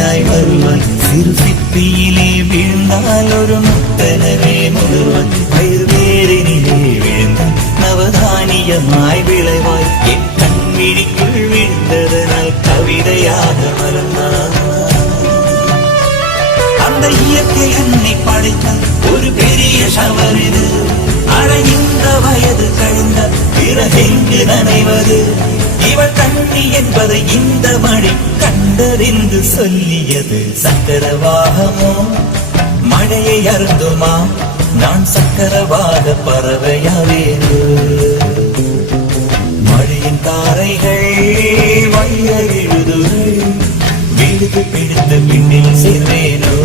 துணையாய் வருவாய். சிறு சிப்பியிலே வீழ்ந்தால் ஒரு முத்தனவே முழுவாய். வேறினிலே விழுந்தால் நவதானியமாய் விளைவாய். என் கண்விழிக்குள் விழுந்ததனால் கவிதையாக மறந்தான். அந்த இயற்கை என்னை படைத்தால் ஒரு பெரிய ஷவர் இது. அடைந்த வயது கழிந்த பிறகெங்கு நனைவது. இவள் கண்ணி என்பதை இந்த மழை கண்டறிந்து சொல்லியது. சக்கரவாகமோ மழையை அருந்துமா? நான் சக்கரவாக பறவையாவேனோ? மழையின் தாரைகள் வழிய எழுதுகள் விழுது பிடித்த பின்னில் சேர்வேனோ?